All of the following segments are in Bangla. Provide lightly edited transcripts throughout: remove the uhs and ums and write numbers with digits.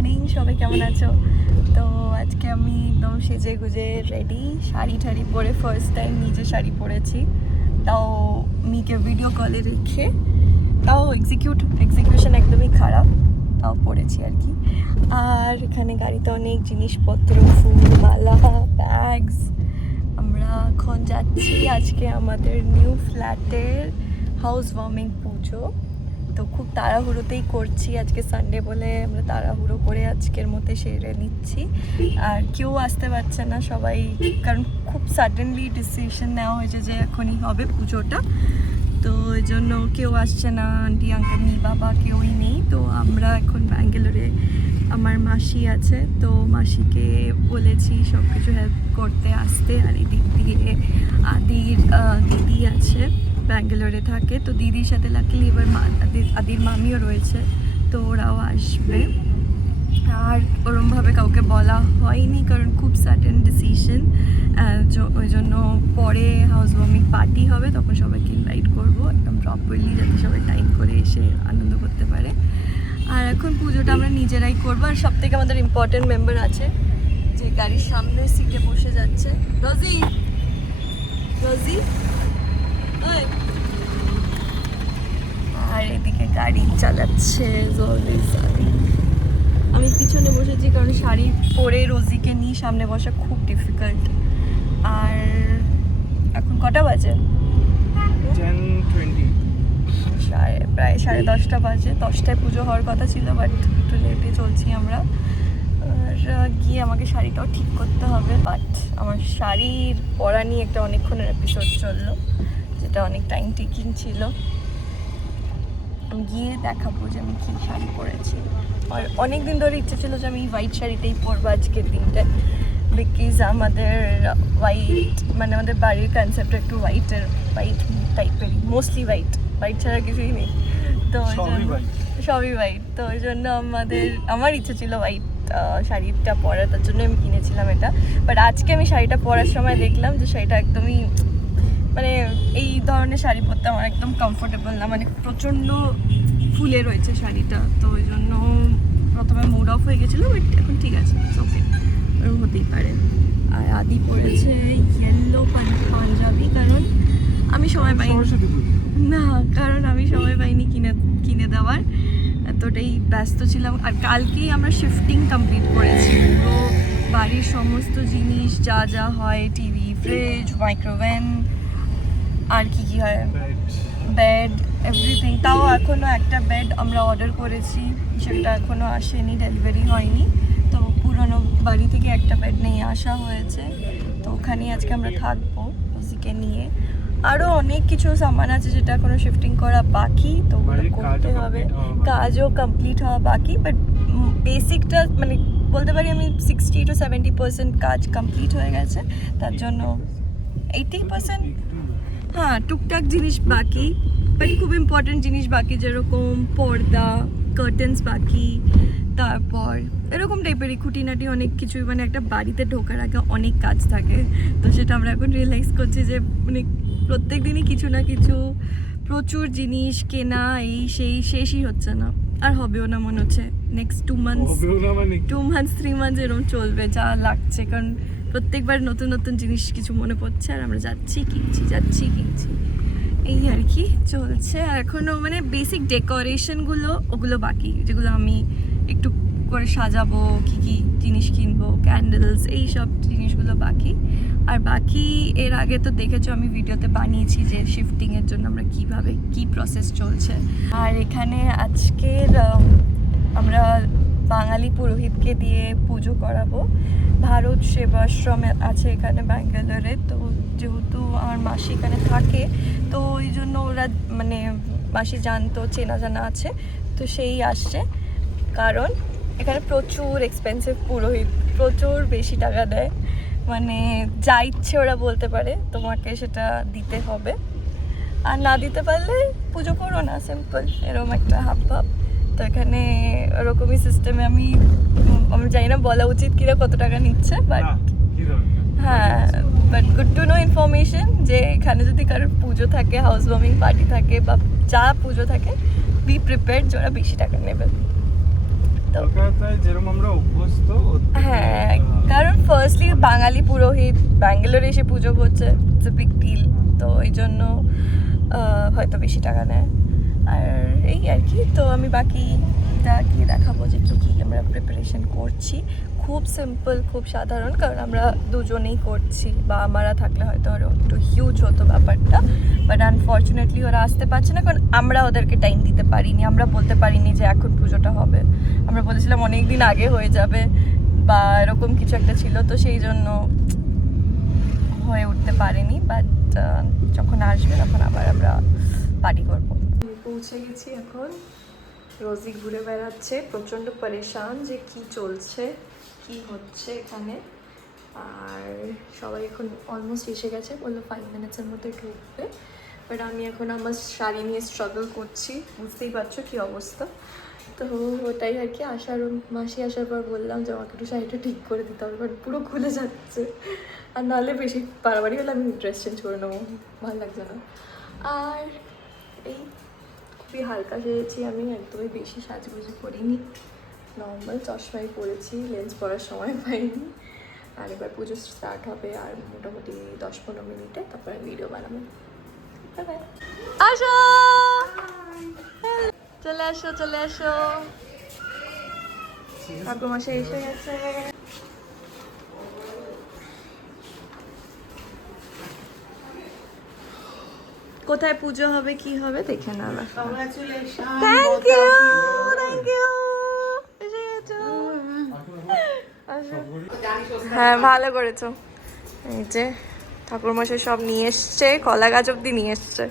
মর্নিং, সবাই কেমন আছো? তো আজকে আমি একদম সেজে গুজে রেডি, শাড়ি ঠাড়ি পরে ফার্স্ট টাইম নিজে শাড়ি পরেছি, তাও মিকে ভিডিও কলে রেখে। তাও এক্সিকিউশন একদমই খারাপ, তাও পরেছি আর কি। আর এখানে গাড়িতে অনেক জিনিসপত্র, ফুল মালা, ব্যাগস। আমরা এখন যাচ্ছি আজকে আমাদের নিউ ফ্ল্যাটের হাউস ওয়ার্মিং পুজো। তো খুব তাড়াহুড়োতেই করছি, আজকে সানডে বলে আমরা তাড়াহুড়ো করে আজকের মধ্যে সেরে নিচ্ছি। আর কেউ আসতে পারছে না সবাই, কারণ খুব সাডেনলি ডিসিশন নেওয়া হয়েছে যে এখনই হবে পুজোটা। তো ওই জন্য কেউ আসছে না, আন্টি আঙ্কেল নেই, বাবা কেউই নেই। তো আমরা এখন ব্যাঙ্গালোরে, আমার মাসি আছে, তো মাসিকে বলেছি সব কিছু হেল্প করতে আসতে। আর এই দিক দিয়ে দিদি আছে, ব্যাঙ্গালোরে থাকে, তো দিদির সাথে লাকিলি এবার আদির মামিও রয়েছে, তো ওরাও আসবে। আর ওরমভাবে কাউকে বলা হয়নি, কারণ খুব সাডেন ডিসিশন। ওই জন্য পরে হাউস ওয়ার্মিং পার্টি হবে, তখন সবাইকে ইনভাইট করবো একদম প্রপারলি, যাতে সবাই টাইম করে এসে আনন্দ করতে পারে। আর এখন পুজোটা আমরা নিজেরাই করবো। আর সব থেকে আমাদের ইম্পর্টেন্ট মেম্বার আছে, যে গাড়ির সামনে সিটে বসে যাচ্ছে, রোজি। আর এদিকে গাড়ি চালাচ্ছে আমি পিছনে বসেছি, কারণ শাড়ি পরে রোজিকে নিয়ে সামনে বসা খুব ডিফিকাল্ট। আর এখন কটা বাজে? 10:20 প্রায় 10:30 বাজে। 10টায় পুজো হওয়ার কথা ছিল, বাট একটু লেটে চলছি আমরা। আর গিয়ে আমাকে শাড়িটাও ঠিক করতে হবে, বাট আমার শাড়ির পরা নিয়ে একটা অনেকক্ষণের এপিসোড চললো, যেটা অনেক টাইম টেকিং ছিল। আমি গিয়ে দেখাবো যে আমি কী শাড়ি পরেছি। আর অনেক দিন ধরে ইচ্ছে ছিল যে আমি হোয়াইট শাড়িটাই পরবো আজকের দিনটায়, বিকজ আমাদের হোয়াইট, মানে আমাদের বাড়ির কনসেপ্ট একটু হোয়াইট টাইপেরই, মোস্টলি হোয়াইট ছাড়া কিছুই নেই। তো ওই জন্য সবই হোয়াইট, তো ওই জন্য আমার ইচ্ছে ছিল হোয়াইট শাড়িটা পরা, তার জন্য আমি কিনেছিলাম এটা। বাট আজকে আমি শাড়িটা পরার সময় দেখলাম যে শাড়িটা একদমই, মানে এই ধরনের শাড়ি পরতে আমার একদম কমফোর্টেবল না, মানে প্রচণ্ড ফুলে রয়েছে শাড়িটা। তো ওই জন্য প্রথমে মুড অফ হয়ে গেছিলো, বাট এখন ঠিক আছে, ওকে, ওরকম হতেই পারে। আর আদি পরেছে ইয়েলো পাঞ্জাবি, কারণ আমি সময় পাইনি না, কারণ আমি সময় পাইনি কিনে দেওয়ার, এতটাই ব্যস্ত ছিলাম। আর কালকেই আমরা শিফটিং কমপ্লিট করেছি, পুরো বাড়ির সমস্ত জিনিস যা যা হয়, টিভি, ফ্রিজ, মাইক্রোওভেন, আর কি হয়, বেড, এভরিথিং। তাও এখনও একটা বেড আমরা অর্ডার করেছি, সেটা এখনও আসেনি, ডেলিভারি হয়নি। তো পুরনো বাড়ি থেকে একটা বেড নিয়ে আসা হয়েছে, তো ওখানেই আজকে আমরা থাকবো রোজিকে নিয়ে। আরও অনেক কিছু সামান আছে যেটা এখনও শিফটিং করা বাকি, তো ওগুলো করতে হবে, কাজও কমপ্লিট হওয়া বাকি। বাট বেসিকটা, মানে বলতে পারি আমি 60 to 70% কাজ কমপ্লিট হয়ে গেছে, তার জন্য 80%, হ্যাঁ, টুকটাক জিনিস বাকি, বাট খুব ইম্পর্টেন্ট জিনিস বাকি, যেরকম পর্দা, কার্টেন্স বাকি, তারপর এরকম টাইপেরই খুঁটিনাটি অনেক কিছুই। মানে একটা বাড়িতে ঢোকার আগে অনেক কাজ থাকে, তো সেটা আমরা এখন রিয়েলাইজ করছি যে মানে প্রত্যেক দিনই কিছু না কিছু, প্রচুর জিনিস কেনা, এই সেই, শেষই হচ্ছে না, আর হবেও না মনে হচ্ছে। নেক্সট 2 months 3 months এরকম চলবে যা লাগছে, কারণ প্রত্যেকবার নতুন নতুন জিনিস কিছু মনে পড়ছে, আর আমরা যাচ্ছি কিনছি, এই আর কি চলছে। আর এখনও মানে বেসিক ডেকোরেশনগুলো ওগুলো বাকি, যেগুলো আমি একটু করে সাজাবো, কি জিনিস কিনবো, ক্যান্ডেলস, এই সব জিনিসগুলো বাকি। আর বাকি এর আগে তো দেখেছো আমি ভিডিওতে বানিয়েছি যে শিফটিংয়ের জন্য আমরা কীভাবে কী প্রসেস চলছে। আর এখানে আজকের আমরা বাঙালি পুরোহিতকে দিয়ে পুজো করাবো। ভারত সেবাশ্রমে আছে এখানে ব্যাঙ্গালোরে, তো যেহেতু আমার মাসি এখানে থাকে, তো ওই জন্য ওরা, মানে মাসি জানতো, চেনা জানা আছে, তো সেই আসছে। কারণ এখানে প্রচুর এক্সপেন্সিভ পুরোহিত, প্রচুর বেশি টাকা দেয়, মানে যা ইচ্ছে ওরা বলতে পারে, তোমাকে সেটা দিতে হবে, আর না দিতে পারলে পুজো করো না, সিম্পল, এরকম একটা হাবভাব। তো এখানে ওরকমই সিস্টেমে আমি জানি না বলা উচিত কিনা কত টাকা নিচ্ছে, বাট হ্যাঁ, but good to know information যে এখানে যদি কারোর পুজো থাকে, হাউস ওয়ার্মিং পার্টি থাকে, বা যা পুজো থাকে, বি প্রিপেয়ার্ড যে ওরা বেশি টাকা নেবে। তো কলকাতায় যেরকম আমরা অভ্যস্ত হ্যাঁ, কারণ ফার্স্টলি বাঙালি পুরোহিত ব্যাঙ্গালোরে এসে পুজো করছে, ইটস এ বিগ ডিল, তো এই জন্য হয়তো বেশি টাকা নেয়। আর এই আর কি, তো আমি বাকিটা গিয়ে দেখাবো যে কী কী আমরা প্রিপারেশন করছি। খুব সিম্পল, খুব সাধারণ, কারণ আমরা দুজনেই করছি, বা আমারা থাকলে হয়তো আরও একটু হিউজ হতো ব্যাপারটা, বাট আনফর্চুনেটলি ওরা আসতে পারছে না, কারণ আমরা ওদেরকে টাইম দিতে পারিনি, আমরা বলতে পারিনি যে এখন পুজোটা হবে। আমরা বলেছিলাম অনেক দিন আগে হয়ে যাবে বা এরকম কিছু একটা ছিল, তো সেই জন্য হয়ে উঠতে পারেনি। বাট যখন আসবে তখন আবার আমরা পার্টি করবো। পৌঁছে গেছি এখন, রোজি ঘুরে বেড়াচ্ছে, প্রচণ্ড পরেশান যে কি চলছে কি হচ্ছে এখানে। আর সবাই এখন অলমোস্ট এসে গেছে, বললো 5 মিনিটসের মধ্যে ঢুকবে। বাট আমি এখন আমার শাড়ি নিয়ে স্ট্রাগল করছি, বুঝতেই পারছো কী অবস্থা। তো ওটাই আর কি, মাসি আসার পর বললাম যে আমাকে একটু শাড়িটা ঠিক করে দিতে হবে, বাট পুরো খুলে যাচ্ছে। আর নাহলে বেশি বাড়াবাড়ি হলে আমি ড্রেস চেঞ্জ করে নেবো, ভালো লাগছে না। আর এই খুবই হালকা সেরেছি আমি, একদমই বেশি সাজগুজি করিনি, নর্মাল চশমাই পরেছি, লেন্স পরার সময় পাইনি। আর এবার পুজো স্টার্ট হবে আর মোটামুটি 10-15 মিনিটে, তারপরে ভিডিও বানাবো। আসো, চলে আসো চলে আসো, ঠাকুরমশাই এসে গেছে। কোথায় পুজো হবে কি হবে দেখে না। থ্যাংক ইউ থ্যাংক ইউ, এসে গেছো। হ্যাঁ ভালো করেছো। এই যে ঠাকুরমশাই সব নিয়ে এসছে, কলা গাছ অব্দি নিয়ে এসছে।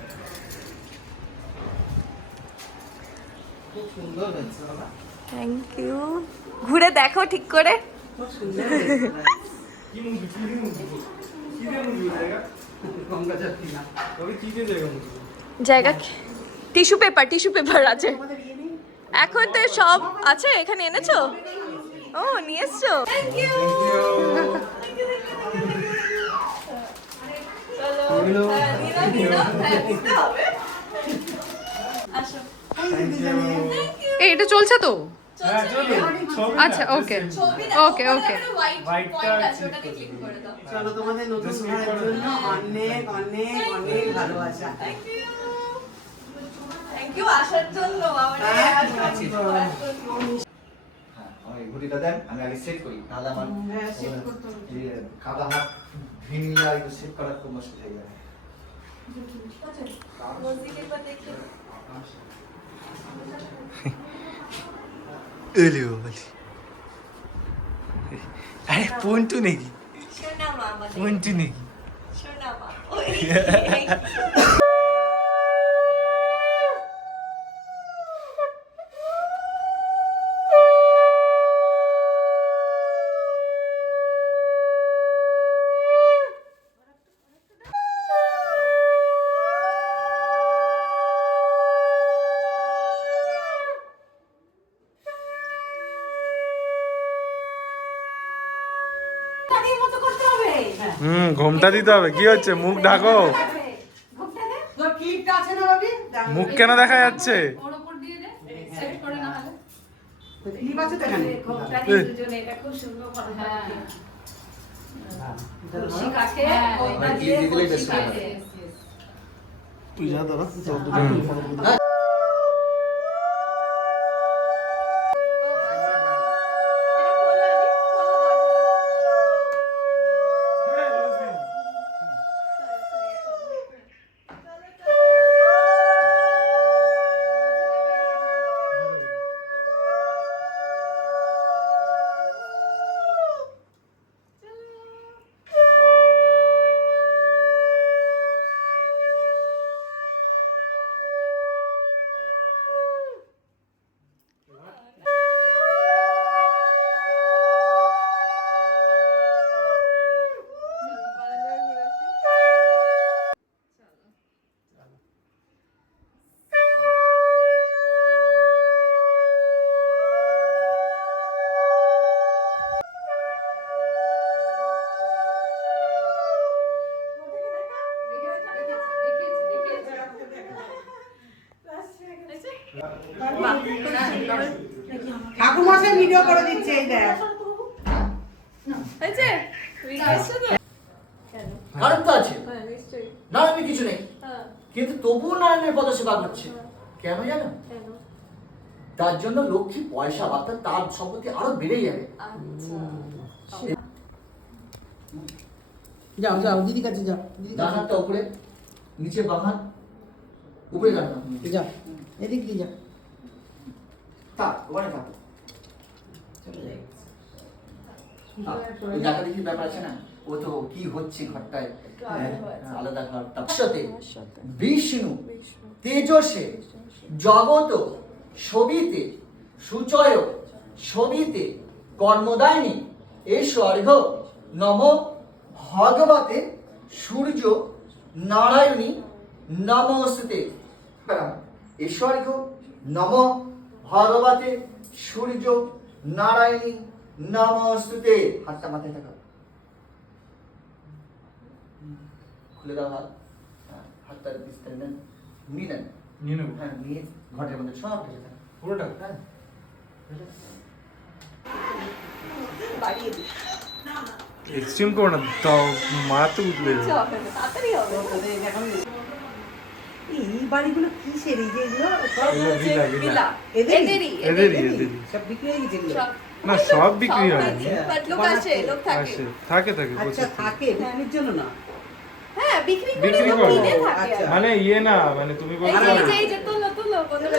থ্যাংক ইউ, ঘুরে দেখো ঠিক করে। জায়গা টিস্যু পেপার আছে এখন, তো সব আছে এখানে, এনেছো? ও নিয়ে এসছো, থ্যাংক ইউ। এটা চলছে তো? আচ্ছা ওকে ওকে ওকে। চলো, তোমাদের নতুন ঘরের জন্য অনেক অনেক অনেক ভালোবাসা। থ্যাংক ইউ আসার জন্য। ঘুড়িটা দেন, আমি আগে সেট করি, নাহলে আমার কাদা হাত ভিনিয়ে আর একটু সেট করা খুব মুশকিল হয়ে যাবে। আরে পন্টু নাকি? শোনা মামা, পন্টু নাকি? শোনা মা। ঘোমটা দিতে হবে, কি হচ্ছে? মুখ ঢাকো, মুখ কেন দেখা যাচ্ছে? তুই যা দাঁড়া। বসে ভিডিও করে দিচ্ছে এই দেখ। হয়েছে? Video এসছে তো? কারণ তো আছে, হ্যাঁ, নিশ্চয়ই। নারায়ণের কিছু নেই, হ্যাঁ, কিন্তু তবুও নারায়ণের পদ সেবা করছে। কেন জানো? কেন? তার জন্য লক্ষ্মী পয়সা অর্থাৎ তার সম্পত্তি আরো বেড়ে যাবে। আচ্ছা। যাও যাও দিদি কাছে যাও, দিদি ডান হাতটা উপরে, নিচে বাম হাত উপরে রাখো। যাও, এদিক দিয়ে যাও, থাক, ওখানে থাকো। চলে যাই। ওই দেখা দেখি ব্যাপার আছে না, ও তো কি হচ্ছে ঘরটায়, আলাদা ঘর। তাপসতে বিষ্ণু তেজসে জগত শোভিতে সুচয় শোভিতে কর্মদায়িনী এশ্বর্ঘ নম ভগবতে সূর্য নারায়ণী নমস্তে। ঈশ্বর্ঘ নম ভগবতে সূর্য নারায়ণী নমস্তে। হাতটা মাথায় থাকা, খুলে দাও হাত। হ্যাঁ, হাতটা বিস্তার নেন, নিয়ে নেন। নিয়ে নেবো হ্যাঁ, নিয়ে ঘটের মধ্যে সব ঢেলে দেন। পুরোটা। হ্যাঁ, বাড়িয়ে দিই। এক্সট্রিম করো না, তাও মা তো উঠলে কিচ্ছু হবে না, তাড়াতাড়ি হবে। এই বাড়িগুলো কিসের এই যে এগুলো? এগুলো ভিলা, ভিলা। বিলা। এদেরই? এদেরই। সব বিক্রি হয়ে গেছে এগুলো? সব। না, সব বিক্রি হয় না। But লোক আসে, লোক থাকে। আসে, থাকে আচ্ছা প্রচুর। থাকে, বিক্রির জন্য না? হ্যাঁ, বিক্রি করে বিক্রি লোক করে। কিনে থাকে। আচ্ছা। মানে ইয়ে না, মানে তুমি এই বলতে যে, এই পারো যে, এই যে, তোলো, তোলো, বন্ধুরা।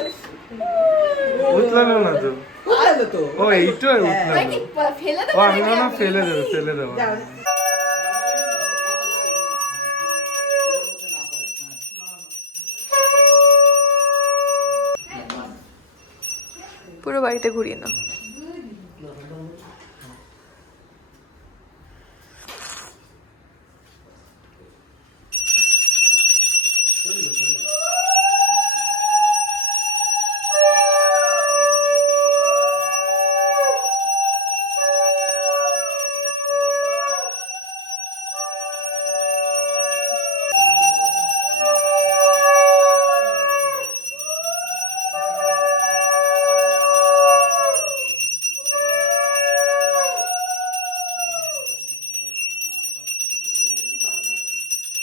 উঠলাম না তো। উঠলো তো। ও এইটা উঠলাম ভাই কি ফেলে ও দেবো আমি নাকি না আমি? ফেলে দেবো, ফেলে দেবো। যাও। পুরো বাড়িতে ঘুরিয়ে নাও।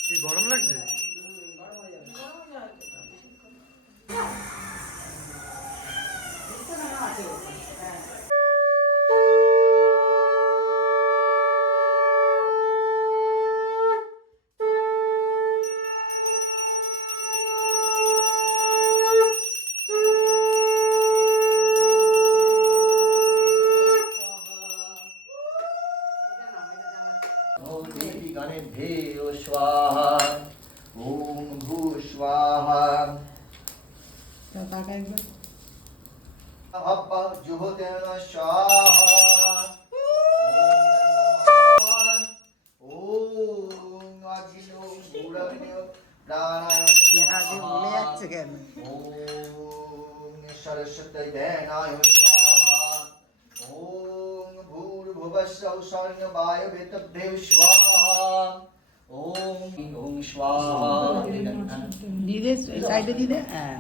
কি গরম লাগছে? ओम देवी गणेभ्यो स्वाहा। ओम भू स्वाहा। যাও, টাকা একবার। हब्बा जुहोतेन स्वाहा। ओम अजिनो गुरविनो प्राणाय আগে ভুলে যাচ্ছে কেন? ओम सरस्वती देनाय स्वाहा। ओम भूर्भुवस्सौ सर्ववायवेतभ्यो स्वाहा। ओम ओम स्वाहा। দিদে সাইডে দিদে, হ্যাঁ